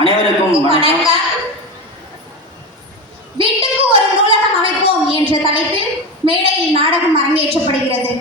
அனைவருக்கும் வணக்கம். வீட்டுக்கு ஒரு நூலகம் அமைப்போம் என்ற தலைப்பில் மேடையில் நாடகம் அரங்கேற்றப்படுகிறது.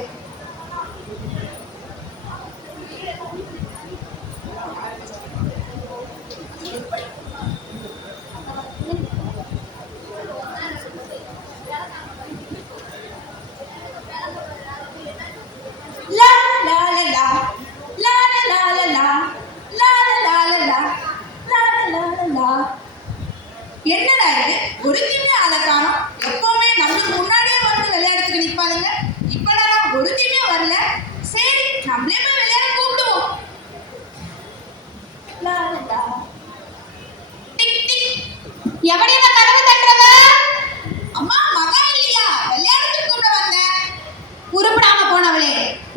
என்னடா இது, ஒரு திமே அலக்காரம். எப்பவுமே நம்மளுக்கு முன்னாடியே வந்து விளையாடுறதுக்கு நிற்பாளுங்க. இப்பதான் ஒரு திமே வரல. சரி, நம்மளே போய் விளையாட கூப்பிடுவோம். Tick tick. எவனையவ கதவு தட்டுறவ? அம்மா, மகா இல்லையா? விளையாடுறதுக்கு கூப்பிட வந்தேன். உருப்படாம போனவளே.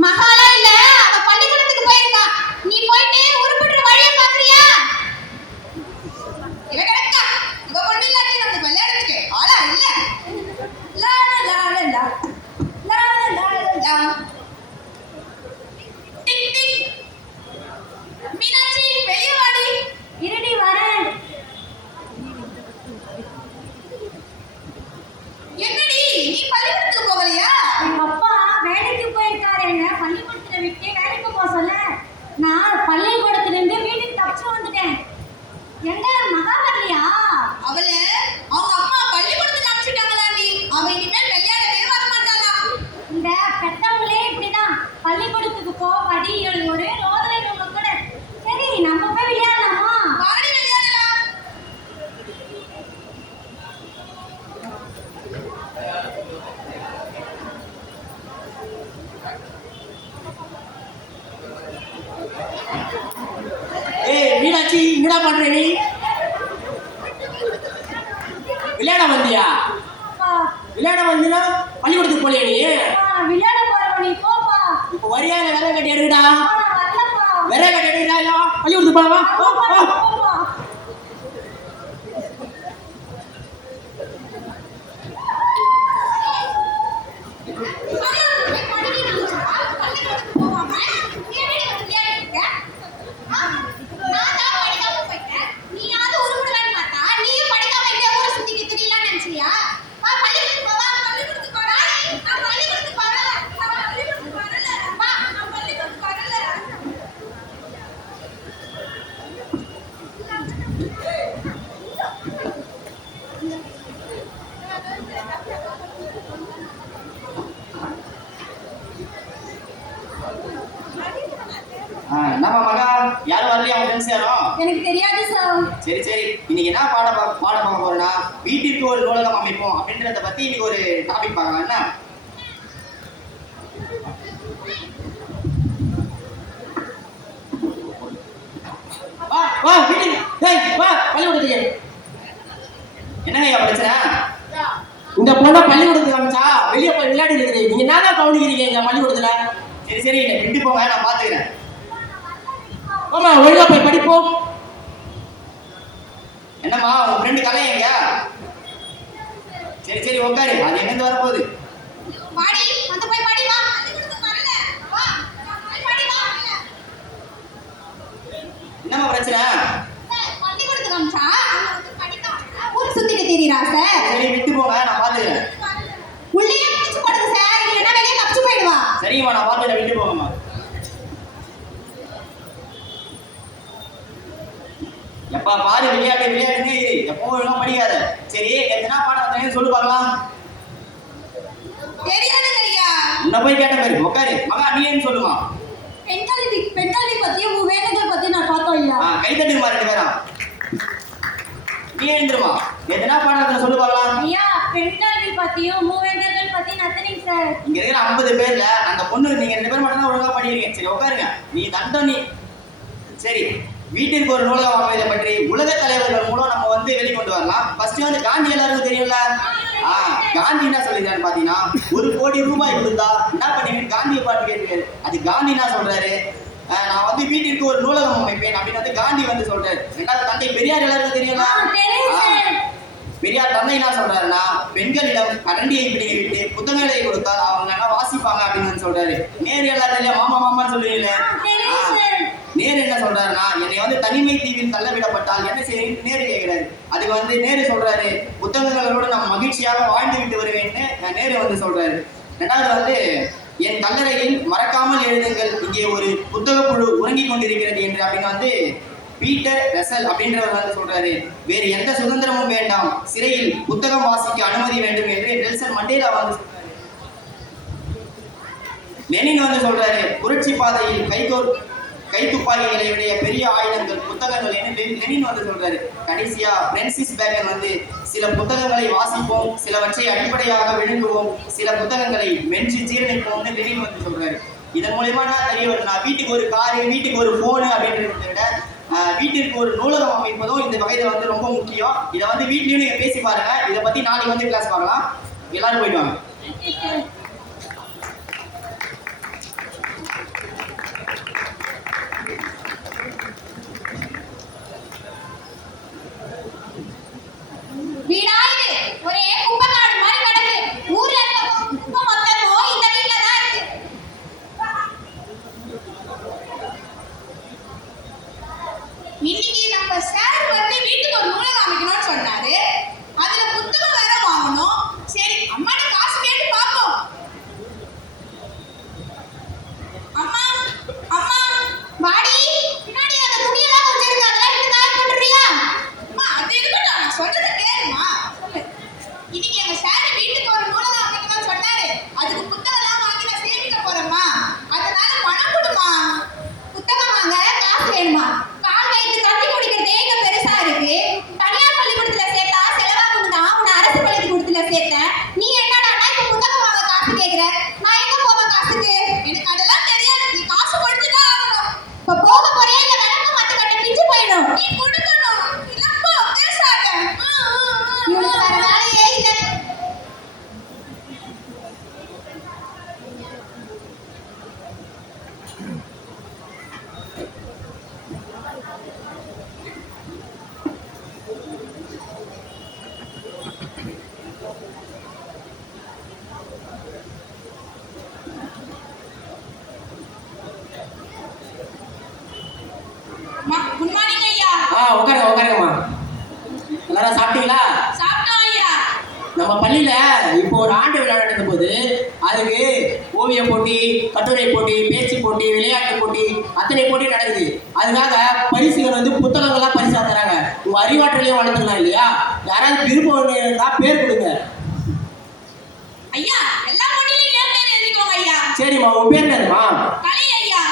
மகாலா இல்ல, அவ பள்ளிக்கூடத்துக்கு போயிருக்கா. நீ போயிட்டு உருப்பிடுற வழியை பாக்குறியா? இவ கிடக்கா. இவ கொண்டு இல்லாட்டி நம்ம விளையாடுறதுக்கு ஆளா இல்ல. லா லா லா லா லா லா லா. Tick tick. மீனாட்சி, வெளிய வாடி. இருடி வரேன். என்னடி, நீ பள்ளிக்கூடத்துக்கு போகலையா? எங்க அப்பா வேலைக்கு போயிருக்காரு. என்ன பள்ளிக்கூடத்துல விட்டு வேலைக்கு போக சொல்ல நான் பள்ளிக்கூடத்துல இருந்து வீட்டுக்கு தப்பிச்சு வந்துட்டேன். எங்க மகா வரலையா? அவள அவங்க அம்மா பள்ளிக்கூடத்துக்கு அனுப்பிச்சிட்டாங்களாண்டி. அவ இனிமேல் விளையாடவே வர மாட்டாளா. இந்த பெத்தவங்களே இப்படிதான். பள்ளிக்கூடத்துக்கு போவாடி ஒரே ரோதனை உங்க கூட. சரி, நம்ம போய் விளையாடலாமா? வாடி விளையாடலாம். ஏய் மீனாட்சி, என்னடா பண்ற நீ? விளையாட வந்தியா? அப்பா, விளையாட வந்தினா பள்ளிக்கூடத்துக்கு போலியா நீ? விளையாட போறவ நீ போப்பா. இப்போ வரியா இல்ல விறகு கட்டி எடுக்கடா? நான் வரலப்பா. விறகு கட்டி எடுக்கடா? பள்ளிக்கூடத்துக்கு போவா? போப்பா. பள்ளிக்கூடத்துக்கு போகாம ஏடி வந்து விளையாடிட்டு இருக்க? நான் தான் படிக்காம போயிட்டேன். நீயாவது உருப்படலான்னு பார்த்தா நீயும் படிக்காம இங்கே ஊரை சுத்திட்டு திரியலான்னு நினைச்சியா? வா, பள்ளிக்கூடத்துக்கு போவா. பள்ளிக்கூடத்துக்கு போறா. நான் பள்ளிக்கூடத்துக்கு வரல. நான் பள்ளிக்கூடத்துக்கு வரல. வா, நான் பள்ளிக்கூடத்துக்கு வரல. நம்ம மகா யாரும் வரலையா? அவங்க ஃப்ரெண்ட்ஸ் யாரும்? எனக்கு தெரியாது சார். சரி சரி, இன்னைக்கு என்ன பாடம் பார்க்க போறோம்னா வீட்டிற்கு ஒரு நூலகம் அமைப்போம் அப்படின்றத பத்தி இன்னைக்கு ஒரு டாபிக் பார்க்கலாம். என்ன? வா வா வீட்டுக்கு. டேய் வா பள்ளிக்கூடத்துக்கு. என்னங்க பிரச்சனை? இந்த பொண்ணை பள்ளிக்கூடத்துக்கு அனுப்பிச்சா வெளியே போய் விளையாடி இருக்குது. நீங்க என்ன தான் கவனிக்கிறீங்க எங்க பள்ளிக்கூடத்துல? சரி சரி, என்னை விட்டு போங்க, நான் பாத்துக்கிறேன். ஆமா, ஒழுங்கா போய் படிப்போம். என்னம்மா உன் ஃப்ரெண்டு கலை எங்க? சரி சரி உட்காரு, அது எங்கிருந்து வரப்போகுது? வாடி, வந்து போய் படி. வா, பள்ளிக்கூடத்துக்கு வரல. வா, போய் படி. வா. என்னம்மா பிரச்சனை? பள்ளிக்கூடத்துக்கு அனுப்பிச்சா அவங்க வந்து படிக்காம ஊர் சுத்திட்டு திரியறா சார். சரி விட்டு போங்க, நான் பாத்துக்கிறேன். உள்ளேயே முடிச்சு போடுங்க சார். இல்லைன்னா வெளியே தப்பிச்சு போயிடுவா. சரிங்கம்மா, நான் பாத்துக்கிறேன், விட்டு போங்கம்மா. எப்பா பாரு விளையாட்டு விளையாடுங்க, இது எப்பவும் ஒழுங்கா படிக்காத. சரி, எத்தனை பாடம் வந்தாலும் சொல்லு பார்க்கலாம். தெரியாதுங்க ஐயா. உன்னை போய் கேட்ட பாரு, உட்காரு. மகா நீ ஏன்னு சொல்லுமா? பெண்கல்வி பத்தியும் வேலைகள் பத்தி நான் பார்த்தோம் ஐயா. கை தட்டுமா ரெண்டு பேரும். நீ எழுந்துருமா, எத்தனை பாடத்துல சொல்லு பார்க்கலாம். ஐயா, பெண்கல்வி பத்தியும் மூவேந்தர்கள் பத்தி நத்தனிங்க சார். இங்க இருக்கிற 50 பேர்ல அந்த பொண்ணு நீங்க 2 பேர் மட்டும் தான் ஒழுங்கா படிக்கிறீங்க. சரி உட்காருங்க. நீ தண்டம் நீ. சரி, வீட்டிற்கு ஒரு நூலகம் அமைவதை பற்றி உலக தலைவர்கள் மூலம் நம்ம வந்து வெளிக்கொண்டு வரலாம். ஃபர்ஸ்ட் வந்து காந்தி எல்லாருக்கும் தெரியும்ல. காந்தி என்ன சொல்லிருக்காரு பாத்தீங்கன்னா, 1 கோடி ரூபாய் கொடுத்தா என்ன பண்ணுவீங்க காந்தியை பாட்டு கேட்கிறாரு. அது காந்தி என்ன சொல்றாரு, நான் வந்து வீட்டிற்கு ஒரு நூலகம் அமைப்பேன் அப்படின்னு வந்து காந்தி வந்து சொல்றாரு. ரெண்டாவது தந்தை பெரியார் எல்லாருக்கும் தெரியும்ல. பெரியார் தந்தை என்ன சொல்றாருன்னா, பெண்களிடம் கரண்டியை பிடிங்கிவிட்டு புத்தகங்களை கொடுத்தால் அவங்க நல்லா வாசிப்பாங்க அப்படின்னு வந்து சொல்றாரு. நேரு எல்லாத்தையும் மாமா மாமான்னு சொல்லுவீங்களே, நேரு என்ன சொல்றாருன்னா, என்னை வந்து தனிமை தீவில் தள்ள விடப்பட்டால் என்ன செய்ய நேரு கேட்கிறாரு. அதுக்கு வந்து நேரு சொல்றாரு, புத்தகங்களோடு நான் மகிழ்ச்சியாக வாழ்ந்து விட்டு வருவேன்னு நேரு வந்து சொல்றாரு. ரெண்டாவது வந்து, என் கல்லறையில் மறக்காமல் எழுதுங்கள், இங்கே ஒரு புத்தக புழு உறங்கிக் கொண்டிருக்கிறது என்று அப்படின்னு வந்து பீட்டர் ரசல் அப்படின்றவர் வந்து சொல்றாரு. வேறு எந்த சுதந்திரமும் வேண்டாம், சிறையில் புத்தகம் வாசிக்க அனுமதி வேண்டும் என்று நெல்சன் மண்டேலா வந்து சொல்றாரு. லெனின் வந்து சொல்றாரு, புரட்சி பாதையில் கை துப்பாக்கிகளை விடைய பெரிய ஆயுதங்கள் புத்தகங்கள் என்று லெனின் வந்து சொல்றாரு. கடைசியா பிரான்சிஸ் பேக்கன் வந்து, சில புத்தகங்களை வாசிப்போம், சிலவற்றை அடிப்படையாக விழுங்குவோம், சில புத்தகங்களை மென்று ஜீரணிப்போம்னு லெனின் வந்து சொல்றாரு. இதன் மூலயமா என்ன தெரிய வருதுன்னா, வீட்டுக்கு ஒரு காரு, வீட்டுக்கு ஒரு போனு அப்படின்றத விட வீட்டிற்கு ஒரு நூலகம் அமைப்பதும் இந்த வகையில வந்து ரொம்ப முக்கியம். இதை வந்து வீட்லயும் நீங்க பேசி பாருங்க. இதை பத்தி நாளைக்கு வந்து கிளாஸ் பார்க்கலாம். எல்லாரும் போயிட்டு வாங்க. வீடா இது ஒரே குப்பை காடு மாதிரி கிடக்கு. ஊர்ல இருக்க குப்பை மொத்தமும் இந்த வீட்ல தான் இருக்கு. இன்னைக்கு நம்ம சார் வந்து வீட்டுக்கு ஒரு நூலகம் அமைக்கணும்னு சொன்னாரு. அதுல புத்தகம் வேற வாங்கணும். சரி, அம்மாட்ட காசு கேட்டு பாப்போம். அம்மா அம்மா வாடி, பின்னாடி அந்த துணியெல்லாம் கொஞ்சம் இருக்கு, அதெல்லாம் எடுத்து காய போட்டுறியா? அம்மா அது இருக்கட்டும், நான் சொல்றத கேளுமா. சொல்லு. இன்னைக்கு எங்க சார் வீட்டுக்கு ஒரு நூலகம் அமைக்கணும்னு சொன்னாரு. அதுக்கு புத்தகம் எல்லாம் வாங்கி நான் சேமிக்க போறேம்மா. அதனால பணம் கொடுமா. புத்தகம் வாங்க காசு வேணுமா? கால் கைக்கு கட்டி குடிக்கிறதே இங்க பெருசா இருக்கு. தனியார் பள்ளிக்கூடத்துல சேர்த்தா செலவாகும்னா உன்னை அரசு பள்ளிக்கூடத்துல சேர்த்தேன். நீ என்னடா இப்ப புத்தகம் வாங்க காசு கேக்குற? நான் எங்க போவேன் காசுக்கு? எனக்கு அதெல்லாம் தெரியாது. நீ காசு கொடுத்துதான் ஆகணும். இப்ப போக போறியா இல்ல கடக்க மத்த கட்ட பிஞ்சு போயிடும். நீ கொடுக்கணும். இல்லப்போ பேசாத. இவனுக்கு வேற வேலையே இல்ல. குட் மார்னிங் ஐயா. உட்காருங்கம்மா. எல்லாரும் சாப்பிட்டீங்களா? சாப்பிட்டோம் ஐயா. நம்ம பள்ளியில இப்போ ஒரு ஆண்டு விழா நடந்த போது அதுக்கு ஓவிய போட்டி, கட்டுரை போட்டி, பேச்சு போட்டி, விளையாட்டு போட்டி, அத்தனை போட்டி நடக்குது. அதுக்காக பரிசுகள் வந்து புத்தகங்கள்லாம் பரிசா தராங்க. உங்க அறிவாற்றலையும் வளர்த்துக்கலாம் இல்லையா? யாராவது விருப்பம் இருந்தா பேர் கொடுங்க. ஐயா எல்லா போட்டியிலும் ஏன் பேர் எழுதிக்கோங்க ஐயா. சரிம்மா, உன் பேர் என்னதுமா? கலை ஐயா.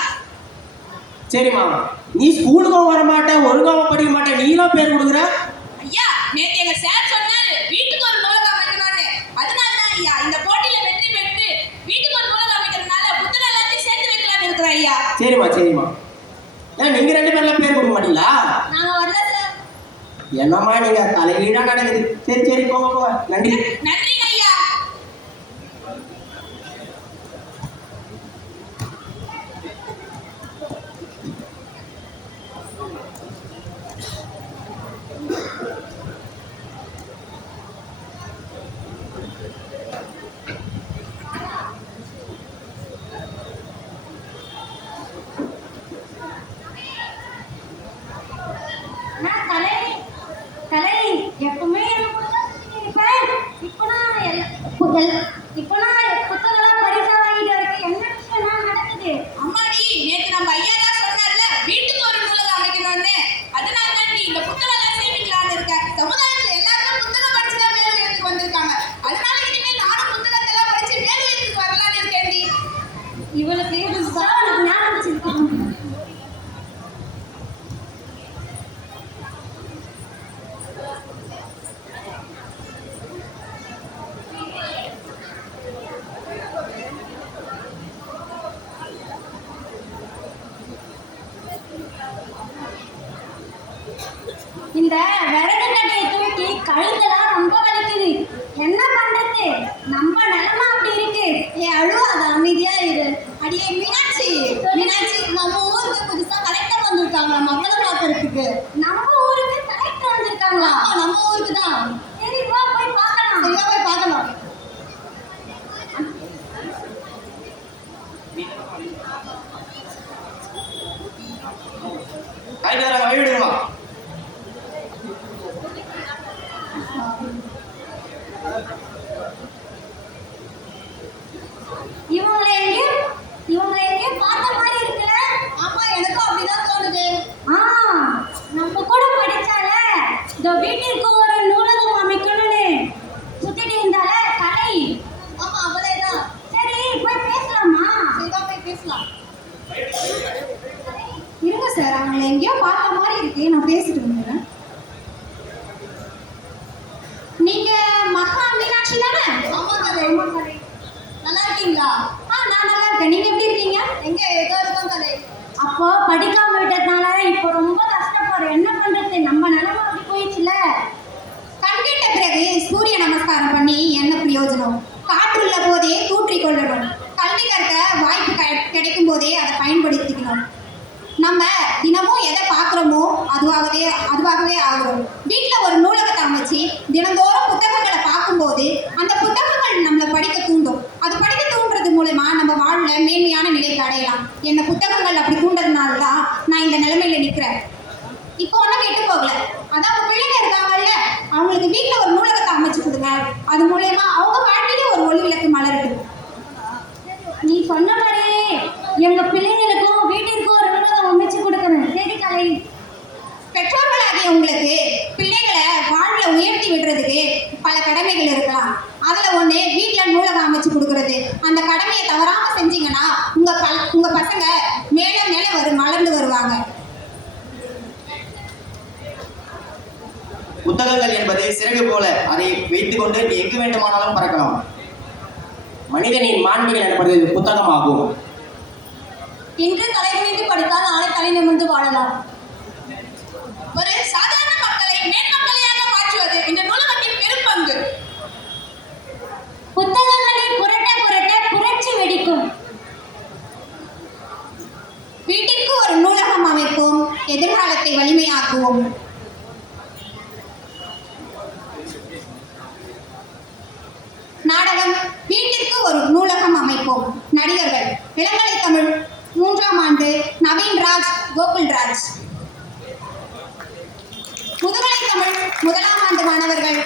சரிம்மா, நீ ஸ்கூலுக்கும் வர மாட்டேன், ஒழுங்காவும் படிக்க மாட்டேன், நீலாம் பேர் கொடுக்குற? ஐயா நேத்து எங்க சார் சொன்னாரு வீட்டுக்கு ஒரு நூலகம் அமைக்கணும்னு. அதனால தான் ஐயா இந்த போட்டியில வெற்றி பெற்று வீட்டுக்கு ஒரு நூலகம் அமைக்கிறதுனால புத்தகம் எல்லாத்தையும் சேர்த்து வைக்கலாம்னு இருக்கிறேன் ஐயா. சரிம்மா. ஏன் நீங்க ரெண்டு பேர்லாம் பேர் கொடுக்க மாட்டீங்களா? நாங்க வரல சார். என்னம்மா நீங்க தலைகீழா நடக்குது. சரி போங்க. நன்றி. நன்றிங்க ஐயா. நான் கலை எப்பவுமே என்ன கொடுத்தேன். இப்போ நான் புத்தகம்லாம் பரிசா வாங்கிட்டு இருக்கேன். என்ன விஷயம் நடக்குது? அம்மாடி நேத்து நம்ம ஐயா தான் சொன்னார்ல வீட்டுக்கு ஒரு நூலகம் அமைக்கணும்னு. அதனால தான் நீ இந்த புத்தகம் எல்லாம் சேமிக்கலாம்னு இருக்க. சமுதாயத்துல எல்லாரும் புத்தகம் படிச்சுதான் மேல் உயரத்துக்கு வந்திருக்காங்க. அதனால இனிமேல் நானும் புத்தகத்தை எல்லாம் படிச்சு மேல் உயரத்துக்கு வரலாம்னு இருக்கேன்டி. இவளுக்கு ஞாபகம் வச்சிருக்கோம். இந்த விறகு கட்டையை தூக்கி கழுத்தெல்லாம் ரொம்ப வலிக்குது. என்ன பண்றது? நம்ம நிலைமை அப்படி இருக்கு. அழுவாத, அமைதியா இரு. அடியே மீனாட்சி, நம்ம ஊருக்கு புதுசா கலெக்டர் வந்திருக்காங்க மக்களை பார்க்கறதுக்கு. நம்ம ஊருக்கு கலெக்டர் வந்திருக்காங்களா? நம்ம ஊருக்கு தான். சரி இவங்களை எங்கேயும் பார்த்த மாதிரி இருக்குல்ல? ஆமா எனக்கும் அப்படிதான் தோணுது. ஆ, நம்ம கூட படிச்சால இந்த வீட்டிற்கு ஒரு நூலகம் அமைக்கணும்னு சுத்திட்டு இருந்தால கலை. ஆமா அவளேதான். சரி போய் பேசலாமா? சரிவா போய் பேசலாம். இருங்க சார், அவங்களை எங்கேயோ பார்த்த மாதிரி இருக்கு, நான் பேசிட்டு வந்துடுறேன். நீங்க மகா மீனாட்சி தானே? ஆமா கலை. ஆமா கலை. நல்லா இருக்கீங்களா? நான் நல்லா இருக்கேன். நீங்க எப்படி இருக்கீங்க? எங்க ஏதோ இருக்கோம் கலை. அப்போ படிக்காம விட்டதுனால இப்போ ரொம்ப கஷ்டப்படுறேன். என்ன பண்றது, நம்ம நிலைமை அப்படி போயிடுச்சுல. கண்கிட்ட பிறகு சூரிய நமஸ்காரம் பண்ணி என்ன பிரயோஜனம்? காற்றுள்ள போதே தூற்றிக் கொள்ளணும். கல்வி கற்க வாய்ப்பு கிடைக்கும் போதே அதை பயன்படுத்திக்கணும். நம்ம தினமும் எதை பார்க்குறோமோ அதுவாகவே ஆகிறோம். வீட்டில் ஒரு நூலகத்தை அமைச்சு தினந்தோறும் புத்தகங்களை பார்க்கும்போது அந்த புத்தகங்கள் நம்மளை படிக்க தூண்டும். அது படிக்க தூண்டுறது மூலமா நம்ம வாழ்வில் மேன்மையான நிலைக்கு அடையலாம். என்ன புத்தகங்கள் அப்படி தூண்டுறதுனால தான் நான் இந்த நிலைமையில நிற்கிறேன். இப்போ ஒன்றும் கெட்டு போகல. அதான் உங்க பிள்ளைங்க இருக்காங்கல்ல, அவங்களுக்கு வீட்டில் ஒரு நூலகத்தை அமைச்சு கொடுங்க. அது மூலயமா அவங்க வாழ்க்கையிலே ஒரு ஒளி விளக்கு மலரட்டும். நீ சொன்ன மாதிரி எங்க பிள்ளைங்களுக்கும் வீட்டிற்கும் ஒரு நூலகம் அமைச்சு கொடுக்கணும். சரி கலை. பெற்றோர்களாகிய உங்களுக்கு பிள்ளைகளை வாழ்வில் உயர்த்தி விடுறதுக்கு பல கடமைகள் இருக்கலாம். அதில் ஒன்று வீட்டில் நூலகம் அமைச்சு கொடுக்கறது. அந்த கடமையை தவறாமல் செஞ்சீங்கன்னா உங்க பசங்க மேலே மேலே வளர்ந்து வருவாங்க. புத்தகங்கள் என்பது சிறகு போல, அதை வைத்துக்கொண்டு நீ எங்கு வேண்டுமானாலும் பறக்கலாம். மனிதனின் மாண்புகள் எனப்படுவது புத்தகமாகும். இன்று தலைகுனிந்து படித்தால் நாளை தலை நிமிர்ந்து வாழலாம். ஒரு சாதாரண மக்களை மேன்மக்களையாக மாற்றுவது இந்த நூலகத்தின் பெரும் பங்கு. புத்தகங்களை புரட்ட புரட்ட புரட்சி வெடிக்கும். வீட்டிற்கு ஒரு நூலகம் அமைப்போம், எதிர்காலத்தை வலிமையாக்குவோம். நாடகம் வீட்டிற்கு ஒரு நூலகம் அமைப்போம். நடிகர்கள் இளங்கலை தமிழ் 3ஆம் ஆண்டு நவீன்ராஜ், கோகுல்ராஜ். முதுகலை தமிழ் 1ஆம் ஆண்டு மாணவர்கள்